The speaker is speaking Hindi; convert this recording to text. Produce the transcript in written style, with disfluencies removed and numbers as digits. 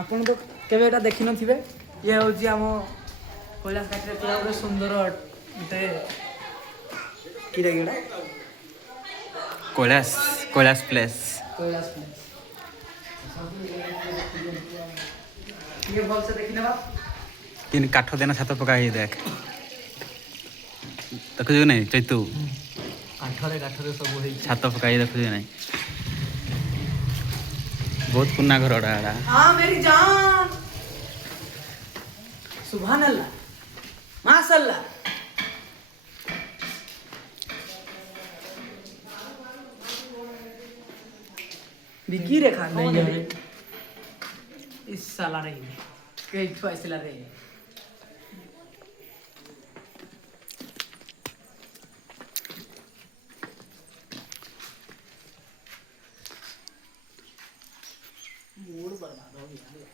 ଆପଣ ତ କେବେ ଏଇଟା ଦେଖିନଥିବେ। ଇଏ ହେଉଛି ଆମ କୈଳାସ ଘାଟିରେ ପୁରା ଗୋଟେ ସୁନ୍ଦର ଗୋଟେ କିରା କିଟା କୈଳାସ କୈଳାସ ପ୍ଲେସ୍। କୈଳାସ ପ୍ଲେସ୍। ଟିକେ ଭଲସେ ଦେଖିନେବା। କିନ୍ତି କାଠ ଦେନା ଛାତ ପକା ହେଇ ଦେଖ ଦେଖୁଛୁ କି ନାଇଁ ଚୈତୁ। କାଠରେ ସବୁ ହେଇଛି। ଛାତ ପକା ହେଇ ଦେଖୁଛୁ କି ନାଇଁ। ବହୁତ ପୁରୁଣା ଘରଟା ଏଟା। हाँ मेरी जान सुभान अल्लाह माशाअल्लाह। विकी रेखा नहीं है इस साला रही कई फैसला रही। मूड बर्बाद हो गया।